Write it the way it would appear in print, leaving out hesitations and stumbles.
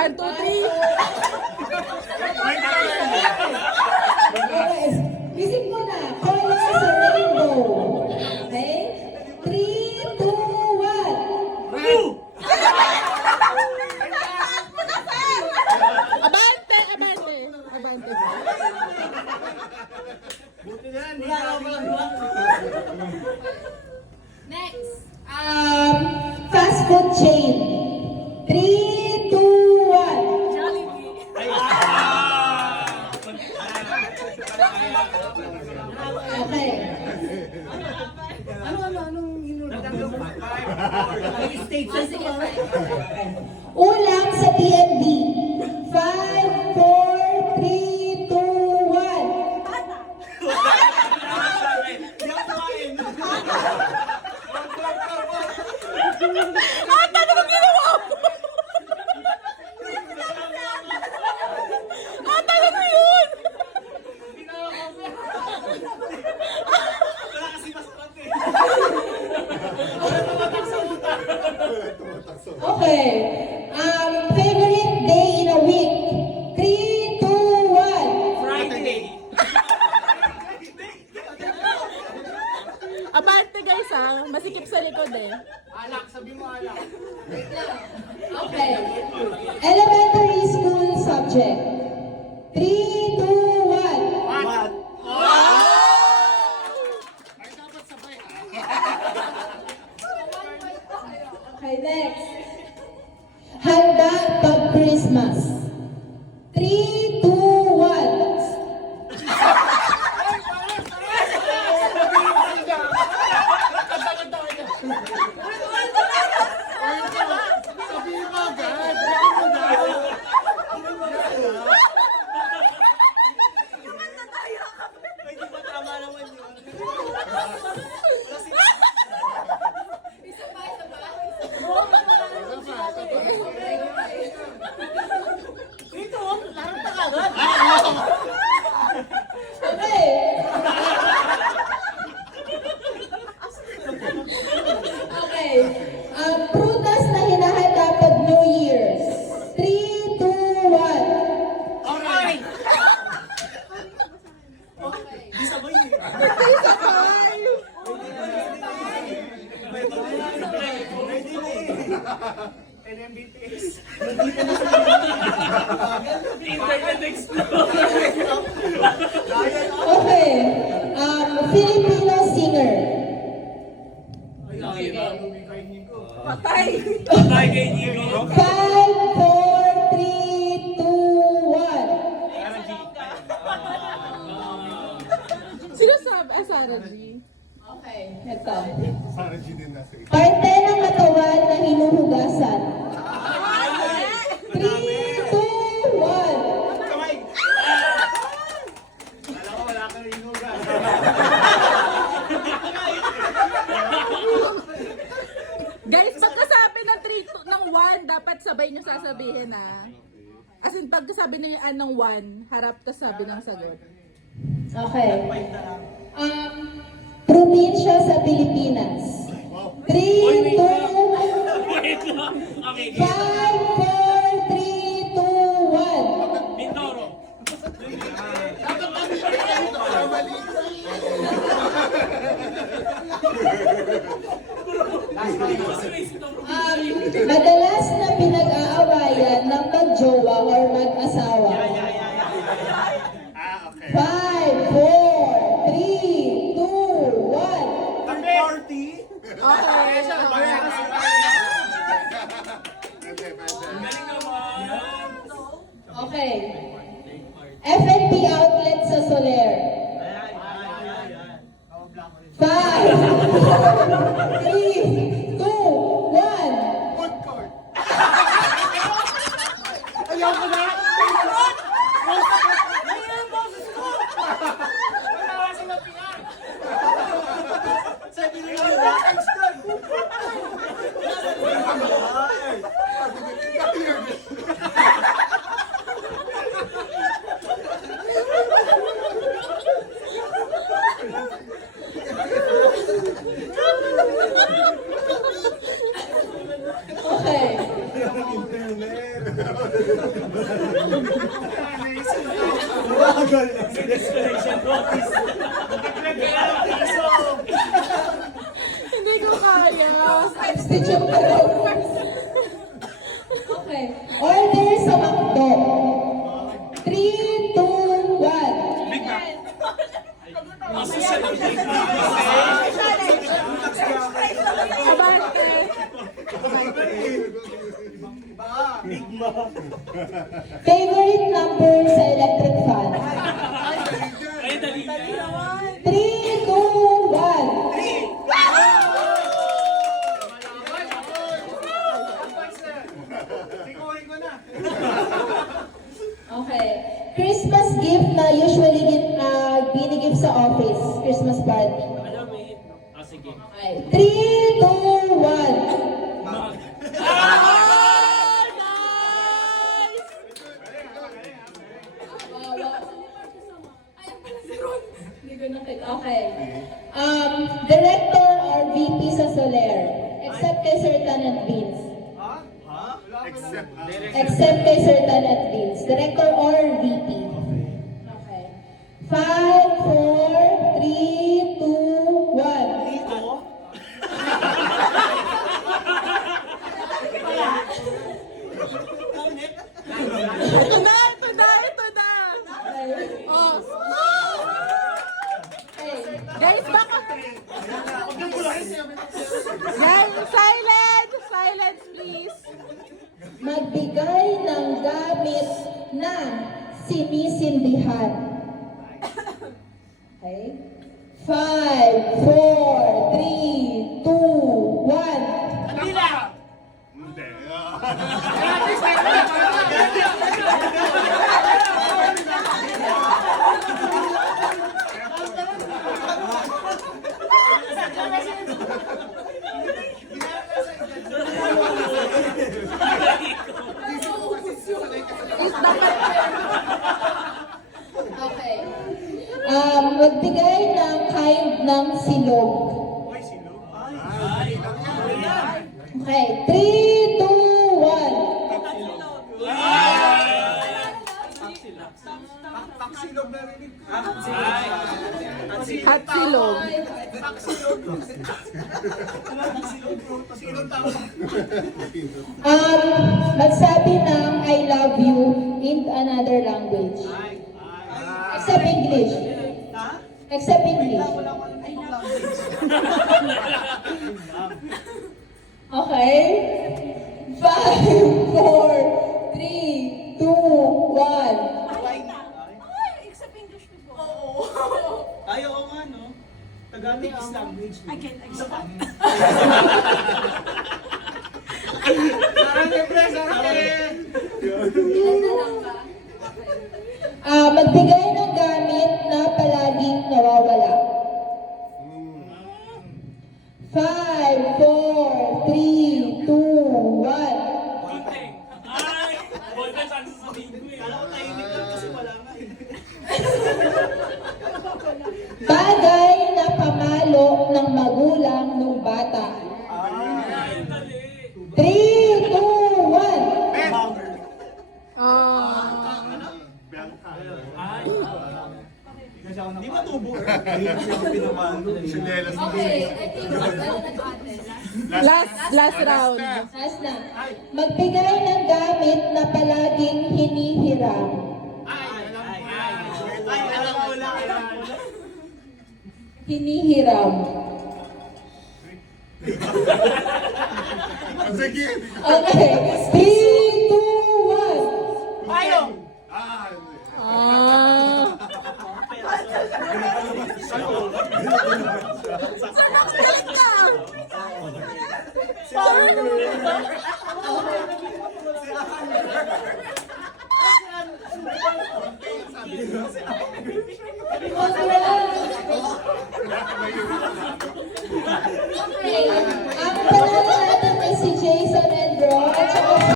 1, 2, 3. Okay. Isip mo na. Colors sa rainbow. Okay? 3, 2, 1. Abante, abante. Abante. Next. Fast food chain. 3, 2, 1. Jollibee. Okay. Ulam sa TND. 5, 4, 3, 2, 1. Ata, ano ba ginawa mo? Ata, ano ba yun? Okay. Favorite day in a week. 3, 2, 1. Friday. Abante guys ha, masikip sa likod eh. Alak, sabi mo alak. Okay. Elementary school subject. 3, 2, 1. What? Okay, next. Handa pag Christmas. 3, 2, 1. Ay, di ba tama naman yun? Dito, larang tagagan. Okay. Okay. Prutas na hinahanda pag New Year's. 3, 2, 1. Alright. Di sabay eh. NMBTS. Internet Explorer. Okay. Filipino singer. Patay. Patay kay Nico. 5, 4, 3, 2, 1. Sino sabi? Sarah G. Okay. Ito. Sarah G din nasa ito. Parte ng katawan na hinuhugasan. 3, 2, 1. Kamay. Wala ko, wala kang inuga. Guys, pagkasabi ng 3, ng 1, dapat sabay nyo sasabihin ha. As in, pagkasabi ng 1, harap tas sabi ng sagot. Okay. Probinsya sa Pilipinas. 3, 2, 1. Wait lang. Okay. 5, 4, 3, 2, 1. Mindoro. Madalas na pinag-aawayan ng mag-jowa or mag-asawa. Ah, okay. 5, 4, 3, 2, 1. Party. Okay. Galing naman. Okay. F&B outlet sa Soler. 5, 4, 3, 2, 1. Food court. Bagal. Destination notice. Naglag piso. Hindi ko kaya. Substitute na daw. Okay. Order sa McDo. 3, 2, 1. Aso siya ng big. Abante. Favorite number sa electric fan. Ay, dali. 3, 2, 1. Sikuhin ko na. Okay. Christmas gift na usually ginigift sa office. Christmas party. Alam mo yun. Ah, sige. Okay. 3, 2, 1. Okay. Director or VP sa Soler. Except kay Sir Tanan Vince. Except Except kay Sir Tanan Vince. Director or VP. Okay. 5, 4, 3, 2, 1. Ito na. Oh. Guys, baka... Guys, silence please. Magbigay ng gamit na sinisindihan. Okay? 5, 4, 3, 2, 1. Kanila! Hindi. Okay. Magbigay ng kind ng silog. Uy, sino? Ay. Okay. 3, 2, 1. Taksilog na rinig ko. At silog. Silog tama. Magsabi ng I love you in another language. Except English. Except English. Okay? 5, 4, 3, 2, 1. Ay, oo nga, no? Tagalog is language. Again. Magbigay ng gamit na palaging nawawala. 5, 4, 3, 2, 1. Ay! Ballpen saan sasabihin ko eh. Alam ko tahimik lang kasi wala nga eh. Bagay na pamalo ng magulang ng bata. Ay, dali. 3, 2, 1. Oh. Ay. Di ba tubo? Sinelas. Last round. Last na. Magbigay ng gamit na palaging hinihiram. Ay, alam ko lang. Hinihiram. Sige. Okay. 3, 2, 1. Ayaw! Ah, Ah. Okay.